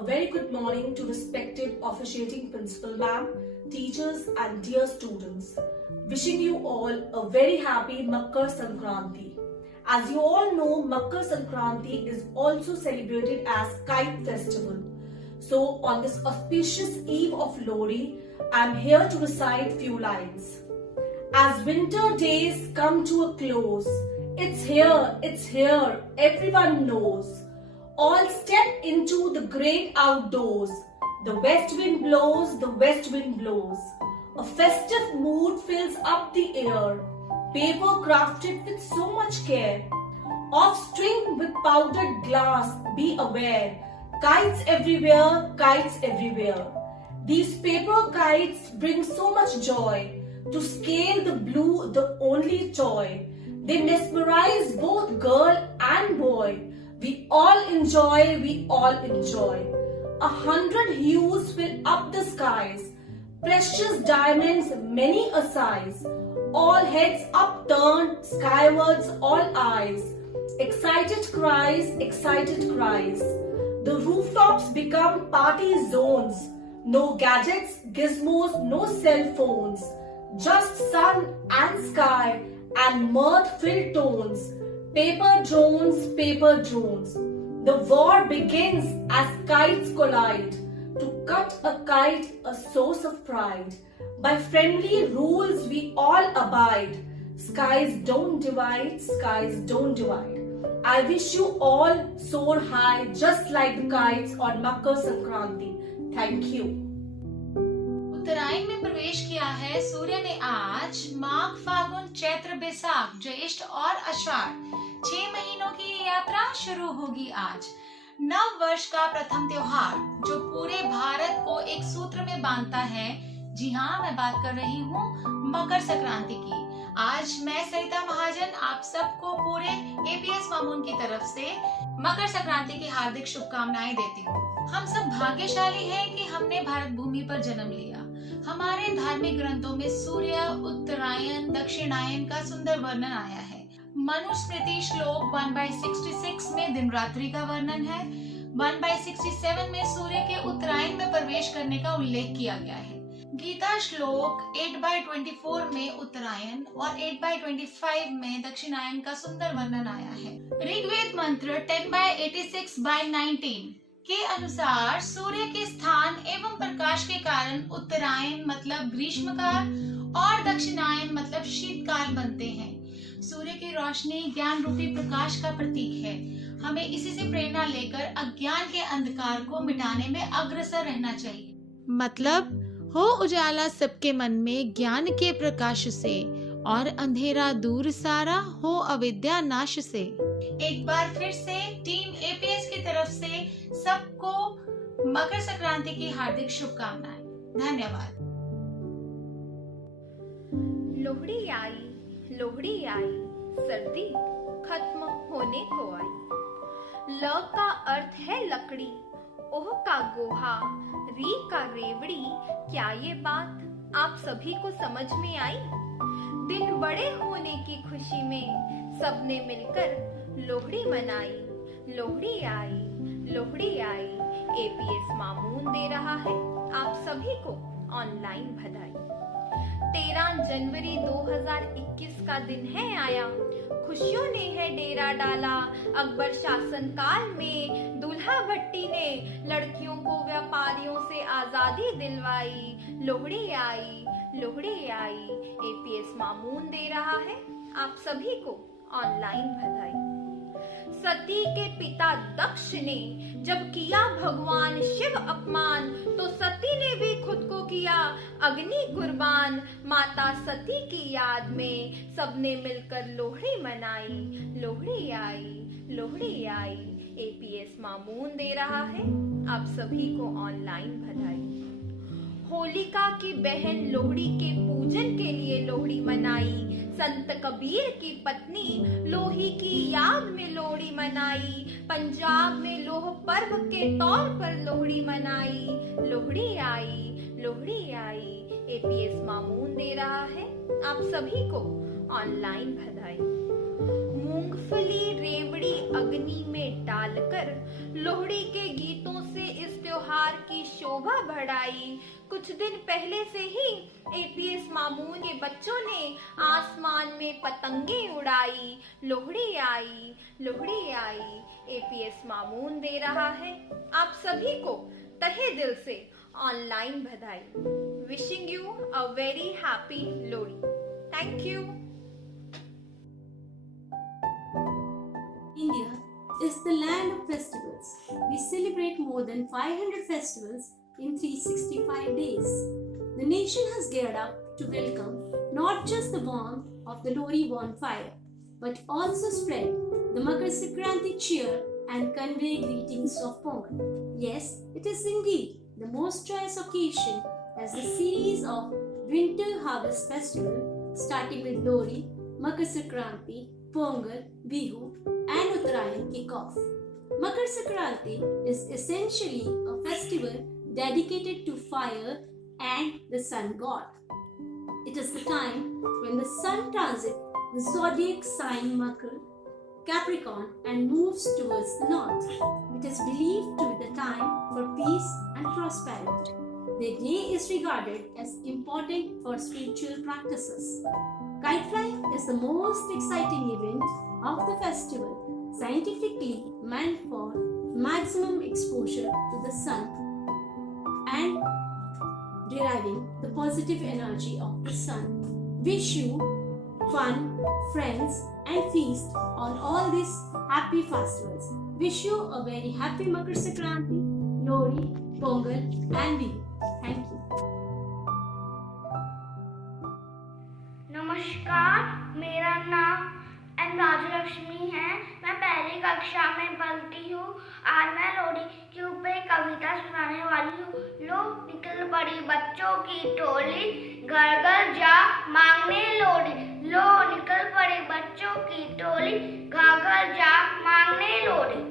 A very good morning to respected officiating principal ma'am, teachers and dear students. Wishing you all a very happy Makar Sankranti. As you all know, Makar Sankranti is also celebrated as Kite Festival. So on this auspicious eve of Lohri, I am here to recite few lines. As winter days come to a close, it's here, everyone knows. All step into the great outdoors. The west wind blows, the west wind blows. A festive mood fills up the air. Paper crafted with so much care. Of string with powdered glass, be aware. Kites everywhere, kites everywhere. These paper kites bring so much joy. To scale the blue, the only toy. They mesmerize both girl and boy. We all enjoy, we all enjoy. 100 hues fill up the skies. Precious diamonds, many a size. All heads upturned, skywards all eyes. Excited cries, excited cries. The rooftops become party zones. No gadgets, gizmos, no cell phones. Just sun and sky and mirth-filled tones. Paper drones, paper drones. The war begins as kites collide. To cut a kite, a source of pride. By friendly rules we all abide. Skies don't divide, skies don't divide. I wish you all soar high just like the kites on Makar Sankranti. Thank you. उत्तरायण में प्रवेश किया है सूर्य ने आज। माघ, फागुन, चैत्र, बैसाख, ज्येष्ठ और आषाढ़ 6 महीनों की ये यात्रा शुरू होगी आज। नव वर्ष का प्रथम त्योहार जो पूरे भारत को एक सूत्र में बांधता है। जी हाँ, मैं बात कर रही हूँ मकर संक्रांति की। आज मैं सरिता महाजन आप सबको पूरे एपीएस मामून की तरफ से मकर संक्रांति की हार्दिक शुभकामनाएं देती हूँ। हम सब भाग्यशाली हैं कि हमने भारत भूमि पर जन्म लिया। हमारे धार्मिक ग्रंथों में सूर्य, उत्तरायण, दक्षिणायन का सुंदर वर्णन आया है। मनुस्मृति श्लोक 1/66 में दिन रात्रि का वर्णन है। 1/67 में सूर्य के उत्तरायण में प्रवेश करने का उल्लेख किया गया है। गीता श्लोक 8/24 में उत्तरायण और 8/25 में दक्षिणायन का सुंदर वर्णन आया है। ऋग्वेद मंत्र 10/86/19 के अनुसार सूर्य के स्थान एवं प्रकाश के कारण उत्तरायण मतलब ग्रीष्मकाल और दक्षिणायन मतलब शीतकाल बनते हैं। सूर्य की रोशनी ज्ञान रूपी प्रकाश का प्रतीक है। हमें इसी से प्रेरणा लेकर अज्ञान के अंधकार को मिटाने में अग्रसर रहना चाहिए। मतलब हो उजाला सबके मन में ज्ञान के प्रकाश से और अंधेरा दूर सारा हो अविद्या नाश से। एक बार फिर से टीम एपीएस की तरफ से सबको मकर संक्रांति की हार्दिक शुभकामनाएं। धन्यवाद। लोहड़ी आई, सर्दी खत्म होने को आई। ल का अर्थ है लकड़ी, ओह का गोहा, री का रेवड़ी। क्या ये बात आप सभी को समझ में आई? दिन बड़े होने की खुशी में सबने मिलकर लोहड़ी मनाई। लोहड़ी आई, एपीएस मामून दे रहा है आप सभी को ऑनलाइन बधाई। 13 जनवरी 2021 का दिन है आया, खुशियों ने है डेरा डाला। अकबर शासन काल में दूल्हा भट्टी ने लड़कियों को व्यापारियों से आजादी दिलवाई। लोहड़ी आई, एपीएस मामून दे रहा है आप सभी को ऑनलाइन बधाई। सती के पिता दक्ष ने जब किया भगवान शिव अपमान, तो सती ने भी खुद को किया अग्नि कुर्बान। माता सती की याद में सबने मिलकर लोहड़ी मनाई। लोहड़ी आई, एपीएस मामून दे रहा है आप सभी को ऑनलाइन बधाई। होलिका की बहन लोहड़ी के पूजन के लिए लोहड़ी मनाई। संत कबीर की पत्नी लोही की याद में लोहड़ी मनाई। पंजाब में लोह पर्व के तौर पर लोहड़ी मनाई। लोहड़ी आई, एपीएस मामून दे रहा है आप सभी को ऑनलाइन बधाई। मूंगफली रेवड़ी अग्नि में डालकर लोहड़ी के गीतों से इस त्योहार की शोभा बढ़ाई। कुछ दिन पहले से ही एपीएस मामून के बच्चों ने आसमान में पतंगे उड़ाई। लोहड़ी आई, लोहड़ी आई, एपीएस मामून दे रहा है आप सभी को तहे दिल से ऑनलाइन बधाई। Wishing you a very happy Lohri. Thank you. India is the land of festivals. We celebrate more than 500 festivals in 365 days. The nation has geared up to welcome not just the warmth of the Lohri bonfire, but also spread the Makar Sankranti cheer and convey greetings of Pongal. Yes, it is indeed the most joyous occasion as the series of winter harvest festival starting with Lohri, Makar Sankranti, Pongal, Bihu and Uttarayan kick off. Makar Sankranti is essentially a festival dedicated to fire and the sun god. It is the time when the sun transits the zodiac sign Makar, Capricorn and moves towards the north. It is believed to be the time for peace and prosperity. The day is regarded as important for spiritual practices. Kite flying is the most exciting event of the festival, scientifically meant for maximum exposure to the sun and deriving the positive energy of the sun. Wish you fun, friends and feast on all these happy festivals. Wish you a very happy Makar Sankranti, Lohri, Pongal and Bihu. Thank you. नमस्कार, मेरा नाम N Rajalakshmi है। मैं पहली कक्षा में पढ़ती हूँ। आज मैं लोहड़ी के ऊपर एक कविता सुनाने वाली हूँ। लो निकल पड़ी बच्चों की टोली, घर घर जा मांगने लोहड़ी। लो निकल पड़ी बच्चों की टोली, घर घर जा मांगने लोहड़ी।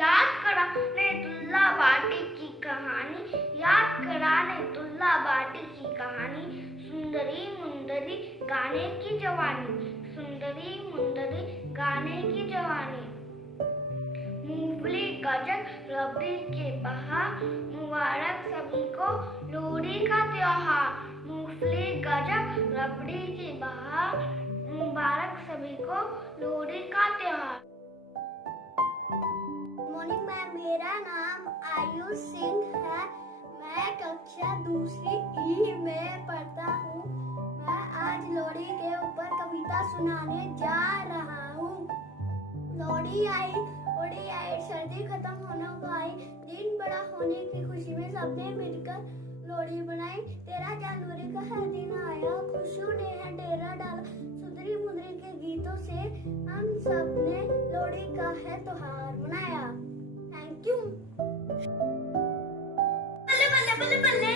याद करा ने दुल्ला बाटी की कहानी, याद करा ने दुल्ला बाटी की कहानी। सुंदरी मुंदरी गाने की जवानी, सुंदरी मुंदरी गाने की जवानी। मूंगफली गजक रबड़ी के बहार, मुबारक सभी को लोहड़ी का त्योहार। मूंगफली गजक रबड़ी के बहार, मुबारक सभी को लोहड़ी का त्योहार। मॉर्निंग मैम, मेरा नाम आयुष सिंह है। मैं कक्षा दूसरी ई में पढ़ता हूँ। मैं आज लोहड़ी के ऊपर कविता सुनाने जा रहा हूँ। लोहड़ी आई, सर्दी खत्म होने को आई। दिन बड़ा होने की खुशी में सबने मिलकर लोहड़ी बनाई। 13 जनवरी का है दिन आया, खुशियों ने है डेरा डाला। सुंदरी मुंदरी के गीतों से हम सबने लोहड़ी का है त्योहार मनाया। Thank you. बल्ले बल्ले,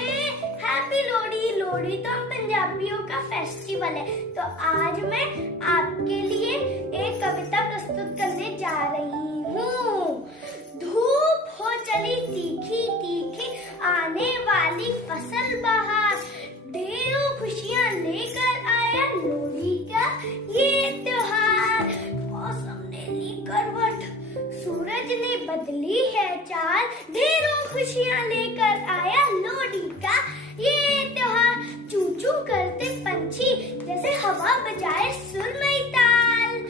हैप्पी लोहड़ी। लोहड़ी तो हम पंजाबियों का फेस्टिवल है। तो आज मैं आपके लिए एक कविता प्रस्तुत करने जा रही हूँ। धूप हो चली तीखी तीखी, आने वाली फसल बहार, ढेरों खुशियाँ लेकर आया लोहड़ी का ये त्योहार। मौसम ने ली करवट, सूरज ने बदली है चाल, ढेरों खुशियाँ लेकर आया लोहड़ी का ये त्योहार। चू चू करते पंछी जैसे हवा बजाए सुरमई ताल,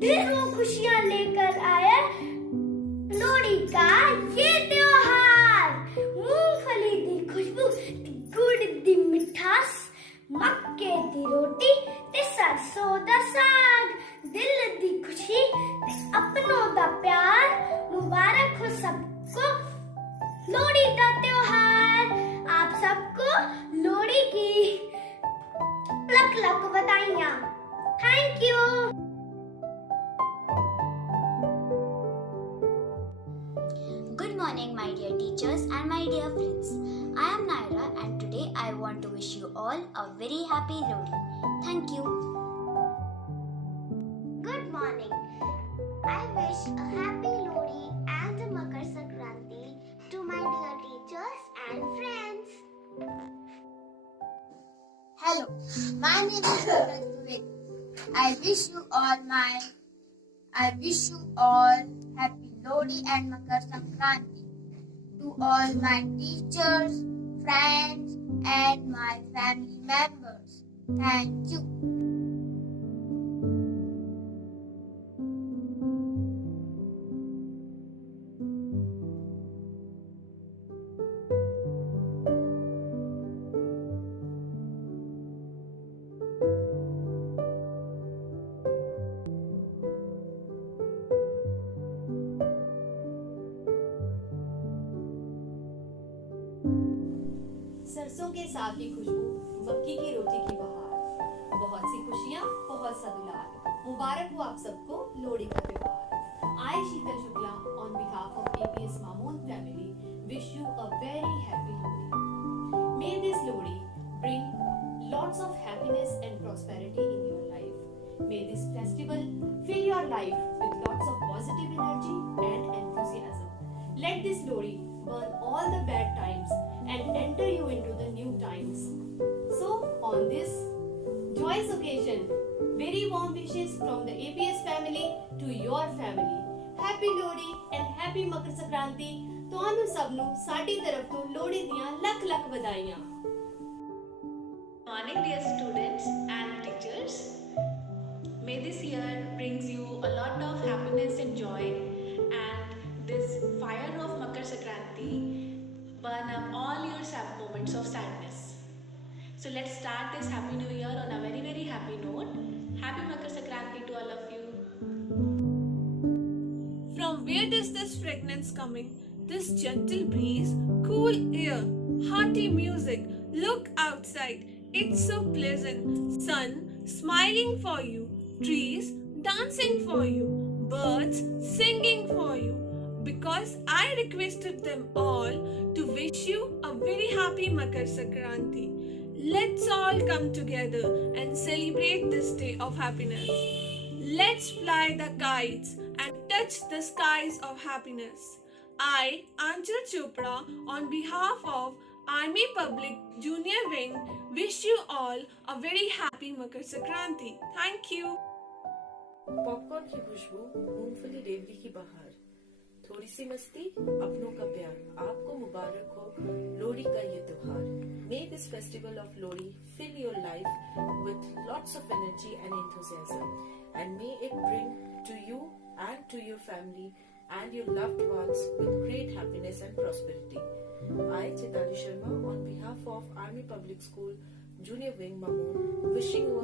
ढेरों खुशियाँ लेकर आया लोहड़ी का ये त्योहार। मूंगफली दी खुशबू ते गुड़ दी मिठास, मक्के दी रोटी ते सरसों दा साग, दिल दी खुशी ते अपनों दा प्यार। मुबारक हो सबको लोहड़ी का त्योहार। आप सबको लोहड़ी की लख लख बधाइयाँ। Thank you. Good morning, my dear teachers and my dear friends. I am Naira and today I want to wish you all a very happy Lohri. Thank you. Good morning. I wish a happy Lohri and a Makar Sankranti to my dear teachers and friends. Hello, my name is Suraj Dubey. I wish you all my I wish you all happy Lodi and Makar Sankranti. To all my teachers, friends, and my family members, thank you. सरसों के साग की खुशबू, मक्की की रोटी की बहार, बहुत सी खुशियाँ, बहुत सा दुलार। मुबारक हो आप सबको लोहड़ी का त्योहार। I, Sheetal Shukla, on behalf of APS Mamoon family, wish you a very happy Lohri. May this Lohri bring lots of happiness and prosperity in your life. May this festival fill your life with lots of positive energy and enthusiasm. Let this Lohri burn all the bad times and enter you into the new times. So, on this joyous occasion, very warm wishes from the APS family to your family. Happy Lohri and happy Makar Sankranti. ਤੁਹਾਨੂੰ ਸਭ ਨੂੰ ਸਾਡੀ ਤਰਫ ਤੋਂ ਲੋਹੜੀ ਦੀਆਂ ਲੱਖ ਲੱਖ ਵਧਾਈਆਂ। Morning, dear students and teachers. May this year brings you a lot of happiness and joy, and this fire of Makar Sankranti burn up all your sad moments of sadness. So let's start this happy new year on a very, very happy note. Happy Makar Sankranti to all of you. From where is this fragrance coming? This gentle breeze, cool air, hearty music. Look outside, it's so pleasant. Sun smiling for you, trees dancing for you, birds singing for you. Because I requested them all to wish you a very happy Makar Sankranti. Let's all come together and celebrate this day of happiness. Let's fly the kites and touch the skies of happiness. I, Anchal Chopra, on behalf of Army Public Junior Wing, wish you all a very happy Makar Sankranti. Thank you. Popcorn की खुशबू, मूंगफली रेवड़ी की बहार, थोड़ी सी मस्ती, अपनों का प्यार, आपको मुबारक हो लोहड़ी का ये त्योहार। May this festival of Lohri fill your life with lots of energy and enthusiasm, and may it bring to you and to your family and your loved ones with great happiness and prosperity. I, Chitali Sharma, on behalf of Army Public School Junior Wing Mamoon, wishing you